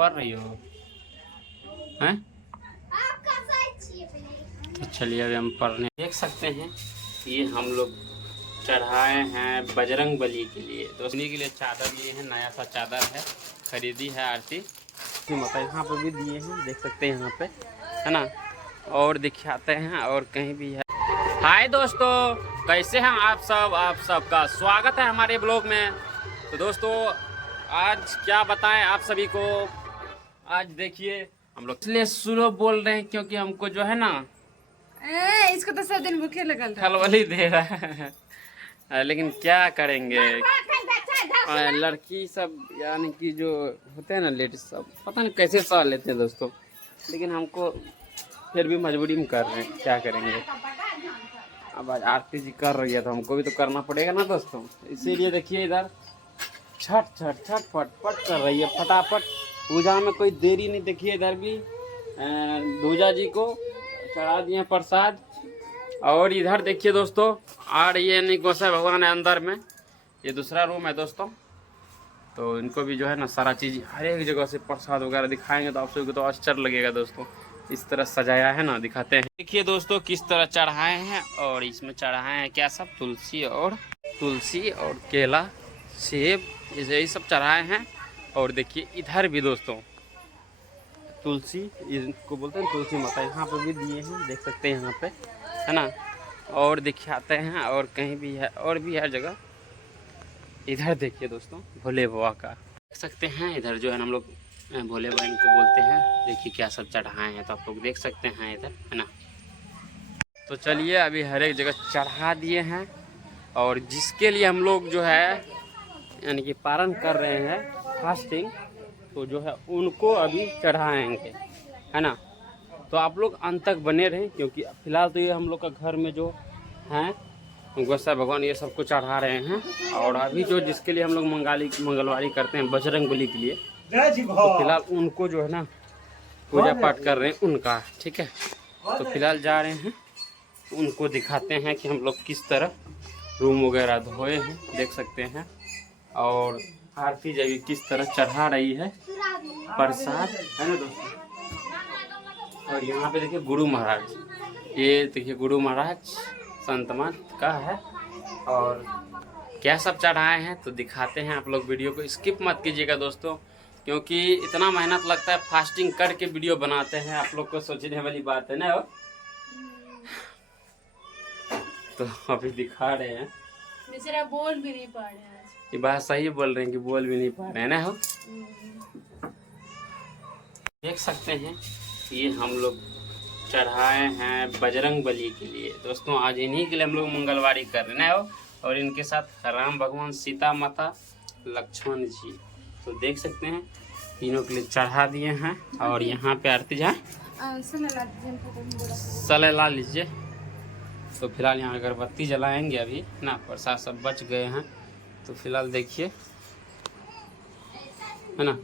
पढ़ रही हो हैं? तो चलिए अभी हम पढ़ने देख सकते हैं। ये हम लोग चढ़ाए हैं बजरंग बली के लिए। दोस्तों के लिए चादर लिए हैं, नया सा चादर है, खरीदी है आरती माता। यहाँ पे भी दिए हैं, देख सकते हैं यहाँ पे, है ना। और दिखाते हैं और कहीं भी है। हाय दोस्तों, कैसे हैं आप सब? आप सबका स्वागत है हमारे ब्लॉग में। तो दोस्तों आज क्या बताएं आप सभी को। आज देखिए हम लोग इसलिए स्लो बोल रहे हैं क्योंकि हमको जो है ना इसको तो सब दिन भूखे लगल खलबली दे रहा है। लेकिन क्या करेंगे, लड़की सब यानी कि जो होते हैं ना लेडीज सब, पता नहीं कैसे सह लेते हैं दोस्तों। लेकिन हमको फिर भी मजबूरी में कर रहे हैं, क्या करेंगे। अब आज आरती जी कर रही है तो हमको भी तो करना पड़ेगा ना दोस्तों। इसीलिए देखिए इधर छट छट छट फट फट कर रही है फटाफट। पूजा में कोई देरी नहीं। देखिए इधर भी दूजा जी को चढ़ा दिए प्रसाद। और इधर देखिए दोस्तों आ रही है नहीं गोसाई भगवान है अंदर में। ये दूसरा रूम है दोस्तों। तो इनको भी जो है ना सारा चीज़ हर एक जगह से प्रसाद वगैरह दिखाएंगे तो आप सबको तो आश्चर्य लगेगा दोस्तों। इस तरह सजाया है ना, दिखाते हैं। देखिए दोस्तों किस तरह चढ़ाए हैं। और इसमें चढ़ाए हैं क्या सब, तुलसी और केला, सेब, यही सब चढ़ाए हैं। और देखिए इधर भी दोस्तों तुलसी, इनको बोलते हैं तुलसी माता, यहाँ पे भी दिए हैं, देख सकते हैं यहाँ पे, है ना। और दिखाते हैं और कहीं भी है, और भी हर जगह। इधर देखिए दोस्तों भोले बाबा का देख सकते हैं। इधर जो है हम लोग भोले बाबा इनको बोलते हैं। देखिए क्या सब चढ़ाए हैं तो आप लोग देख सकते हैं इधर, है ना। तो चलिए अभी हर एक जगह चढ़ा दिए हैं। और जिसके लिए हम लोग जो है यानी कि पारण कर रहे हैं फास्टिंग, तो जो है उनको अभी चढ़ाएंगे, है ना। तो आप लोग अंत तक बने रहें क्योंकि फिलहाल तो ये हम लोग का घर में जो हैं गोसाई भगवान ये सबको चढ़ा रहे हैं। और अभी जो जिसके लिए हम लोग मंगलवारी करते हैं बजरंग बली के लिए, तो फिलहाल उनको जो है ना पूजा पाठ कर रहे हैं उनका, ठीक है। तो फिलहाल जा रहे हैं, उनको दिखाते हैं कि हम लोग किस तरह रूम वगैरह धोए हैं, देख सकते हैं। और आरती जब किस तरह चढ़ा रही है प्रसाद, है ना दोस्तों। और यहाँ पे देखिए गुरु महाराज, ये देखिए गुरु महाराज संतमान का है। और क्या सब चढ़ाए हैं तो दिखाते हैं। आप लोग वीडियो को स्किप मत कीजिएगा दोस्तों, क्योंकि इतना मेहनत लगता है फास्टिंग करके वीडियो बनाते हैं। आप लोग को सोचने वाली बात है ना। तो अभी दिखा रहे हैं, बेचारा बोल भी नहीं पा रहे हैं। ये बात सही बोल रहे हैं कि बोल भी नहीं पा रहे हैं ना हो। देख सकते हैं ये हम लोग चढ़ाए हैं बजरंग बली के लिए दोस्तों। आज इन्हीं के लिए हम लोग मंगलवारी कर रहे हैं। और इनके साथ राम भगवान, सीता माता, लक्ष्मण जी। तो देख सकते हैं तीनों के लिए चढ़ा दिए हैं। और यहाँ पे आरती जाए सलेला लीजिए। तो फिलहाल यहाँ अगरबत्ती जलाएंगे अभी ना, प्रसाद सब बच गए हैं। तो फिलहाल देखिए, है ना।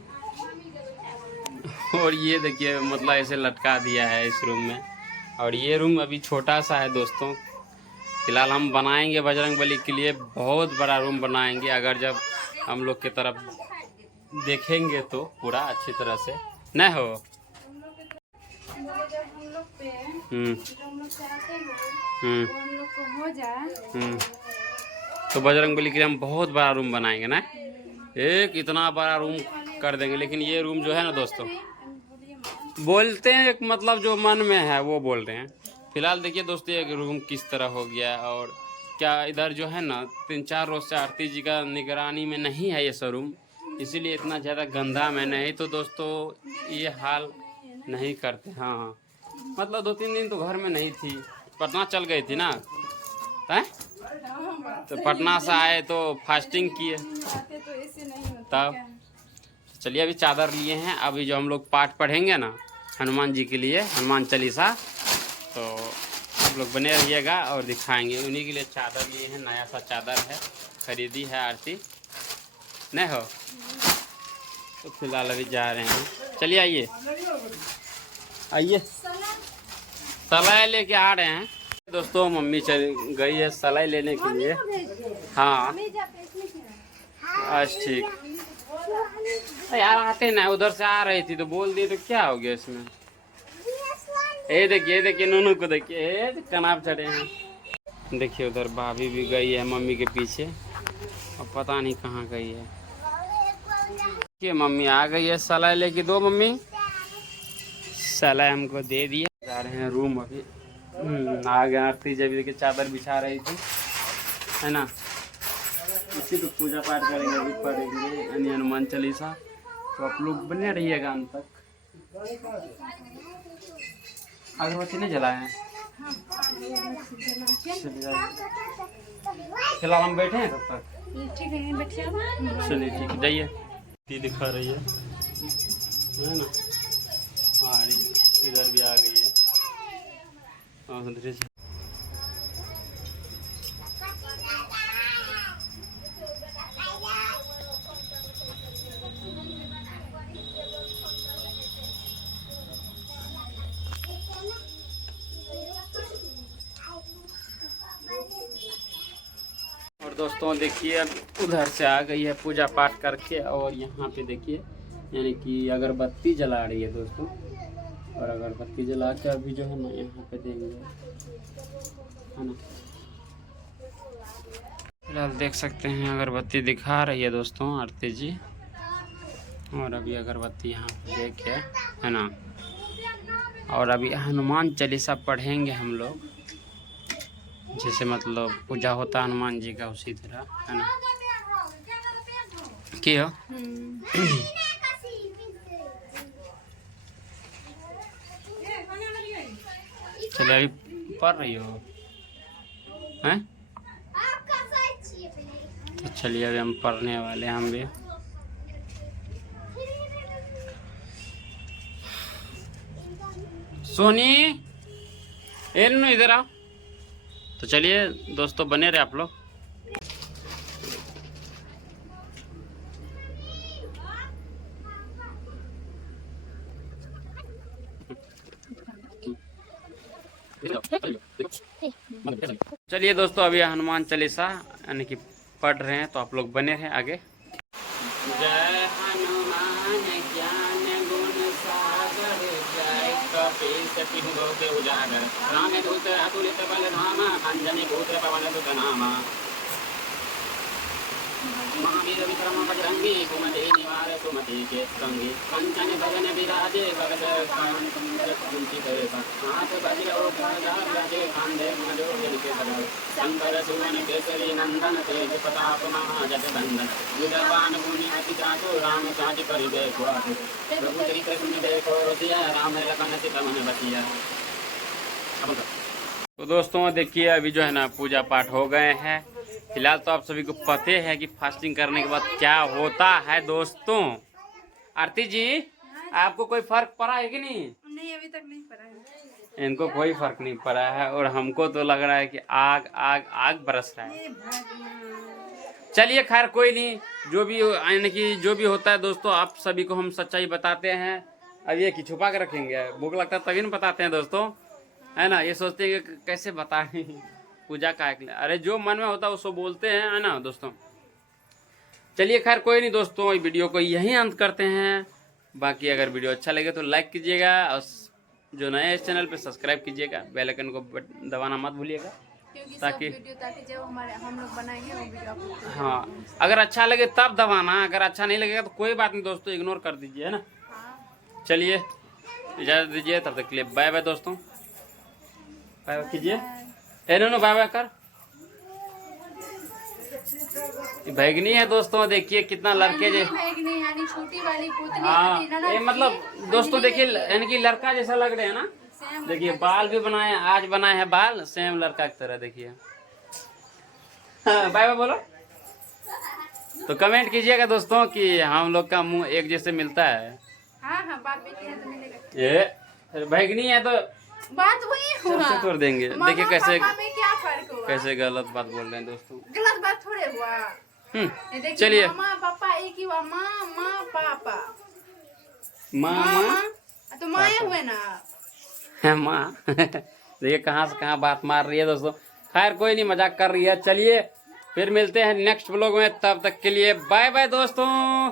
और ये देखिए मतलब ऐसे लटका दिया है इस रूम में। और ये रूम अभी छोटा सा है दोस्तों। फिलहाल हम बनाएंगे बजरंग बली के लिए बहुत बड़ा रूम बनाएंगे। अगर जब हम लोग की तरफ देखेंगे तो पूरा अच्छी तरह से न हो। तो बजरंग बली के लिए हम बहुत बड़ा रूम बनाएंगे ना, एक इतना बड़ा रूम कर देंगे। लेकिन ये रूम जो है ना दोस्तों, बोलते हैं एक मतलब जो मन में है वो बोल रहे हैं। फिलहाल देखिए दोस्तों एक रूम किस तरह हो गया। और क्या इधर जो है ना 3-4 रोज से आरती जी का निगरानी में नहीं है ये शोरूम, इसीलिए इतना ज़्यादा गंदा में नहीं तो दोस्तों ये हाल नहीं करते। हाँ मतलब 2-3 दिन तो घर में नहीं थी, पटना चल गई थी ना है? तो पटना से आए तो फास्टिंग किए तब। चलिए अभी चादर लिए हैं। अभी जो हम लोग पाठ पढ़ेंगे ना हनुमान जी के लिए, हनुमान चालीसा, तो आप लोग बने रहिएगा और दिखाएंगे। उन्हीं के लिए चादर लिए हैं, नया सा चादर है, खरीदी है आरती नहीं हो। तो फिलहाल अभी जा रहे हैं। चलिए आइए आइए, सलाई लेके आ रहे हैं दोस्तों। मम्मी चल गई है सलाई लेने के लिए। हाँ आज ठीक। अरे यार आते ना, उधर से आ रही थी तो बोल दिए तो क्या हो गया इसमें। ये देखिए नूनू को देखिए, कनाब चढ़े हैं। देखिए उधर भाभी भी गई है मम्मी के पीछे, अब पता नहीं कहाँ गई है। ये मम्मी आ गई है, सलाई लेके दो मम्मी। सलाई हमको दे दिया, जा रहे हैं रूम अभी। आ गए आरती जब देखिए चादर बिछा रही थी, है ना। इसी पे पूजा पाठ करेंगे, अभी पढ़ेंगे यानी हनुमान चालीसा। तो आप लोग बने रहिएगा अंत तक। अगरबत्ती नहीं जलाए हैं, फिलहाल हम बैठे हैं तब तक। ठीक है बैठिए। चलिए ठीक है, जाइए। दिखा रही है ना। हाँ इधर भी आ गई है। उधर से और दोस्तों देखिए अब उधर से आ गई है पूजा पाठ करके, और यहाँ पे देखिए यानी कि अगरबत्ती जला रही है दोस्तों। और अगरबत्ती जला के अभी जो है ना यहाँ पे देंगे, है ना। फिलहाल देख सकते हैं अगरबत्ती दिखा रही है दोस्तों आरती जी। और अभी अगरबत्ती यहाँ पे देखे, है ना। और अभी हनुमान चालीसा पढ़ेंगे हम लोग, जैसे मतलब पूजा होता है हनुमान जी का उसी तरह, है ना। क्यों चलिए अभी पढ़ रही हो हैं, तो चलिए अभी हम पढ़ने वाले हैं हम भी। सोनी इधर आओ। तो चलिए दोस्तों बने रहे आप लोग। चलिए दोस्तों अभी हनुमान चालीसा यानी कि पढ़ रहे हैं, तो आप लोग बने हैं आगे। जय हनुमान ज्ञान गुण सागर, जय कपीस तिहुँ के उजागर, रामदूत अतुलित बल धामा, अंजनी पुत्र पवन सुत नामा, महावीर विक्रम बजरंगी, कुमति निवार सुमति के संगी, कंचन बदन विराजे, भगत कुंचित हाथ वज्र और ध्वजा राजे, कांधे मजो के सगर, शंकर सुमन केसरी नंदन, तेज प्रताप महाजगवंदन, विद्वान मुनि अति चातुर, राम काज करिबे को आतुर, प्रभु चरित्र सुनि देखो रसिया, राम लखन सीता मन बसिया। तो दोस्तों देखिए अभी जो है ना पूजा पाठ हो गए हैं। फिलहाल तो आप सभी को पता है कि फास्टिंग करने के बाद क्या होता है दोस्तों। आरती जी आपको कोई फर्क पड़ा है कि नहीं? नहीं अभी तक नहीं पड़ा है। इनको कोई फर्क नहीं पड़ा है, और हमको तो लग रहा है कि आग आग आग बरस रहा है। चलिए खैर कोई नहीं, जो भी यानी कि जो भी होता है दोस्तों, आप सभी को हम सच्चाई बताते हैं। अब ये कि छुपा के रखेंगे, भूख लगता है तभी ना बताते हैं दोस्तों, है ना। ये सोचते हैं कि कैसे बताएं पूजा का। अरे जो मन में होता है उसको बोलते हैं, है ना दोस्तों। चलिए खैर कोई नहीं दोस्तों, इस वीडियो को यहीं अंत करते हैं। बाकी अगर वीडियो अच्छा लगे तो लाइक कीजिएगा, और जो नए इस चैनल पे सब्सक्राइब कीजिएगा, बेल आइकन को दबाना मत भूलिएगा, ताकि जब हम लोग बनाएंगे वो वीडियो। हाँ अगर अच्छा लगे तब दबाना, अगर अच्छा नहीं लगेगा तो कोई बात नहीं दोस्तों, इग्नोर कर दीजिए, है ना। चलिए इजाज़त दीजिए, तब तक के लिए बाय बाय दोस्तों। बाय बाय कीजिए, नो बाय बाय कर। भैगनी है दोस्तों, देखिए कितना लड़के यानी छोटी वाली पुतली। हाँ ये मतलब दोस्तों देखिए यानी कि लड़का जैसा लग रहे हैं ना। देखिए बाल भी बनाए, आज बनाए हैं बाल सेम लड़का की तरह, देखिए। बाय बाय बोलो। तो कमेंट कीजिएगा दोस्तों कि हम लोग का मुंह एक जैसे मिलता है। हाँ बात भी है तो मिलेगा। ये भैगनी है तो बात वही हुआ, तोड़ देंगे। देखिए कैसे क्या फर्क हुआ, कैसे गलत बात बोल रहे हैं दोस्तों। गलत बात थोड़े हुआ। चलिए मामा पापा एक ही हुआ, माँ माँ पापा, माँ तो माँ हुए ना माँ। देखिए कहाँ से कहाँ बात मार रही है दोस्तों। खैर कोई नहीं, मजाक कर रही है। चलिए फिर मिलते हैं नेक्स्ट व्लॉग में, तब तक के लिए बाय बाय दोस्तों।